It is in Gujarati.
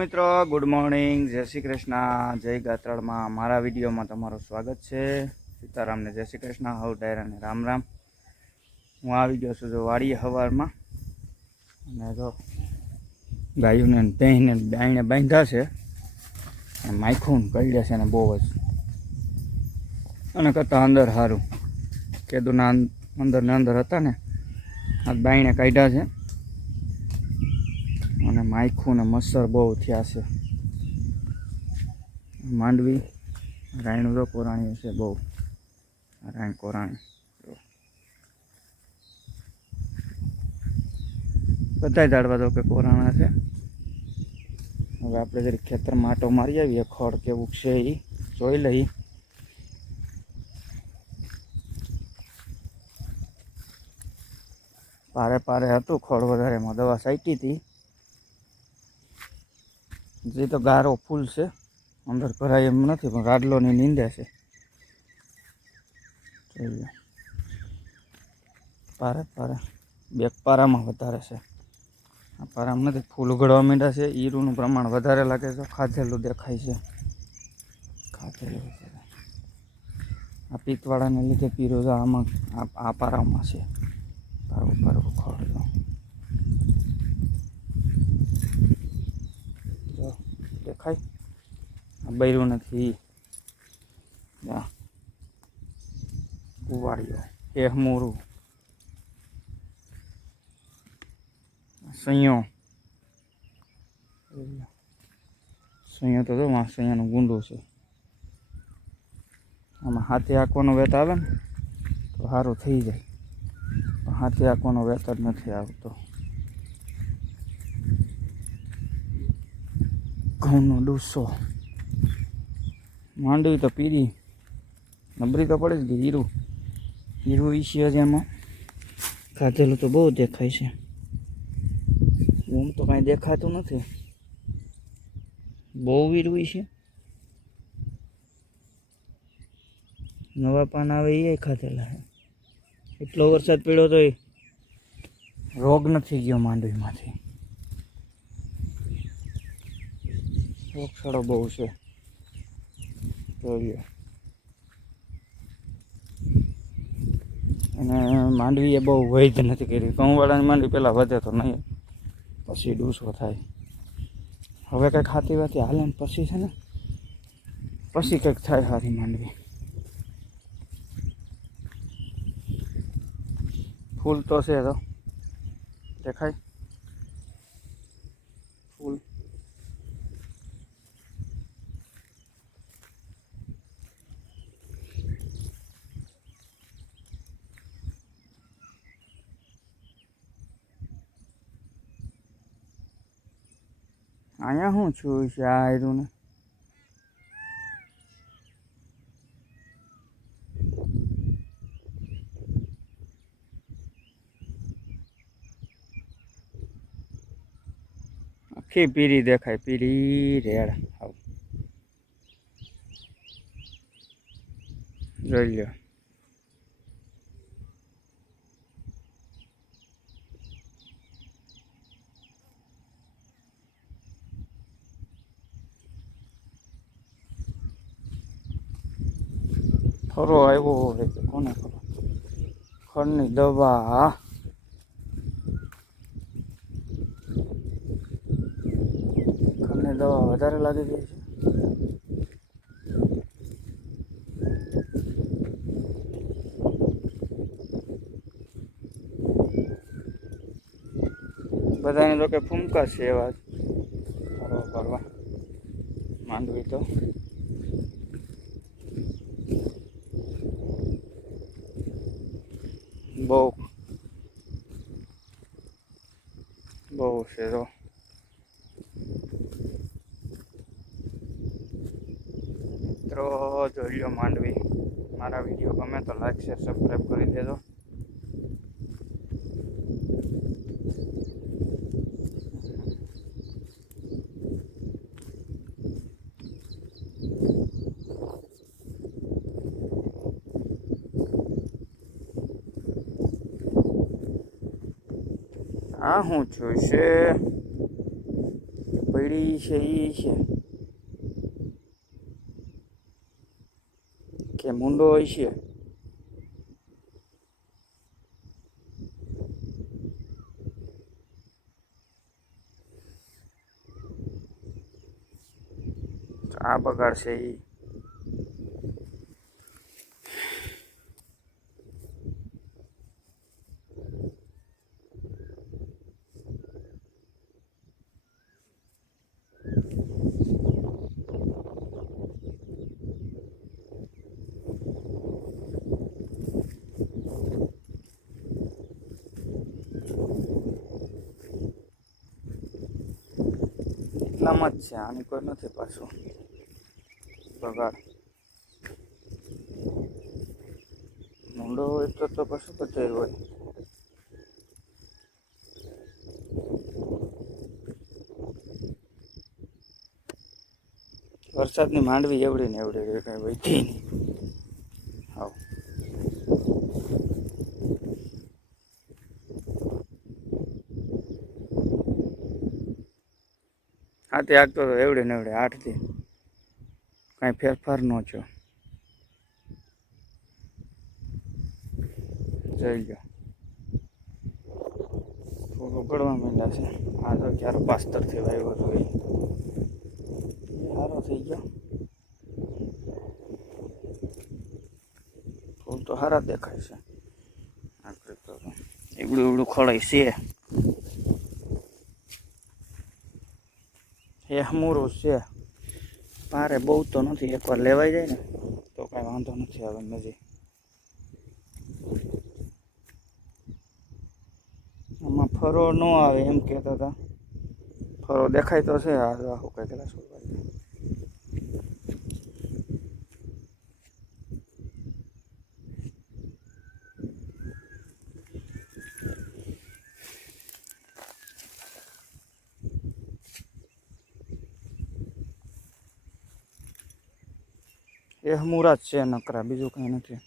મિત્રો ગુડ મોર્નિંગ જય શ્રી કૃષ્ણ. જય ગાત્રાળમાં મારા વિડીયોમાં તમારું સ્વાગત છે. સીતારામને જય શ્રી કૃષ્ણ. હવ ડાયર અને રામ રામ. હું આવી ગયો છું જો વાડીએ હવારમાં. અને જો ગાયોને ને ડાયણે બાંધ્યા છે. અને માયખું કળ્યા છે ને બહુ જ. અને કરતાં અંદર સારું કેદુના અંદર ને અંદર હતા ને. આ બાયણે કાઢ્યા છે. અને માયખું ને મચ્છર બહુ થયા છે. માંડવી, રાયણું તો કોરાણી છે બહુ. રાયણ કોરાણી બધા ઝાડવા તો કે કોરાણા છે. હવે આપણે જરી ખેતરમાં આટો મારી આવીએ, ખડ કેવું છે એ જોઈ લઈ પારે પારે હતું, ખડ વધારે એમાં દવા સાઈટી હતી. જે તો ગારો ફૂલ છે, અંદર ભરાય એમ નથી, પણ રાડલોની નીંદે છે. પારે પારે. બે પારામાં વધારે છે. આ પારામાં નથી, ફૂલ ઉગડવા માંડ્યા છે. ઈરુનું પ્રમાણ વધારે લાગે છે. ખાધેલું દેખાય છે. ખાધેલું આ પિત્તવાળાને લીધે પીરો તો આમાં, આ પારામાં છે. પારવું પારવું ખોડલો જો દેખાય આ બૈરું નથી. કુવાળીઓ કુવાડીઓ મોરું સૈયો. સૈયો તો જો માં સૈયાનું ગુંડો છે. આમાં હાથે આંકવાનો વેત આવે ને, તો સારું થઈ જાય. પણ હાથે આંકવાનો વેત જ નથી આવતો. ઘઉંનો ડૂસો. માંડવી તો પીરી નબળી તો પડે જ ગઈ હીરું હીરું ઈશી જ એમાં ખાધેલું તો બહુ દેખાય છે. ઊંઘ તો કાંઈ દેખાતું નથી. બહુ વીરવું છે. નવા પાન આવે એ ખાધેલા છે. એટલો વરસાદ પડ્યો તો રોગ નથી ગયો માંડવીમાંથી. રોગચાળો બહુ છે. જોઈએ અને માંડવી એ બહુ વૈધ નથી કરી. ઘઉંવાળાની માંડવી પહેલાં વધે તો નહીં. પછી ડૂસો થાય. હવે કંઈક ખાતી વાતી હાલે ને પછી છે ને, પછી કંઈક થાય સારી માંડવી. ફૂલ તો છે તો. દેખાય ફૂલ અહીંયા શું છું છે આ આયરું ને આખી પીરી દેખાય પીરી રેડ. આવ. જોઈ લ્યો. ખરો આવ્યો હોય કે કોને ખરો? ખડની દવા. ખડની દવા વધારે લાગી ગઈ છે. બધાને તો કે ફૂમકા છે એવા ફરવા માંડવી તો. બહુ. બહુ છે તો મિત્રો, જોઈ લો માંડવી. મારા વીડિયો ગમે તો લાઈક શેર સબસ્ક્રાઈબ કરી દેજો. આ હું જોઈશે પડી છે એ છે. કે મુંડો હોય છે? આ બગાડશે ઈ. એટલામાં જ છે, આની કોઈ નથી પાછું. બગાડ. મૂંડો હોય તો તો પશુ બધે હોય. વરસાદની માંડવી એવડી ને એવડી, કઈ વધી નહીં. હા તે આગતો તો એવડે ને એવડે આઠથી કાંઈ ફેરફાર ન થયો. જઈ ગયો થોડું ગળવા માંડ્યા છે. આ તો ક્યારે થયો આવ્યો હતો એ. સારો થઈ ગયો. ફૂલ તો સારા દેખાય છે. તો એવડું એવડું ખળાય છે. હમુરું છે. પારે બહુ તો નથી, એકવાર લેવાઈ જાય ને, તો કાંઈ વાંધો નથી આવે નજીક આમાં ફરો ન આવે એમ કહેતા હતા. ફરો દેખાય તો છે, આ આખું કંઈક ગ્લાસ એ હમુરા જ છે નકરા બીજું કંઈ નથી.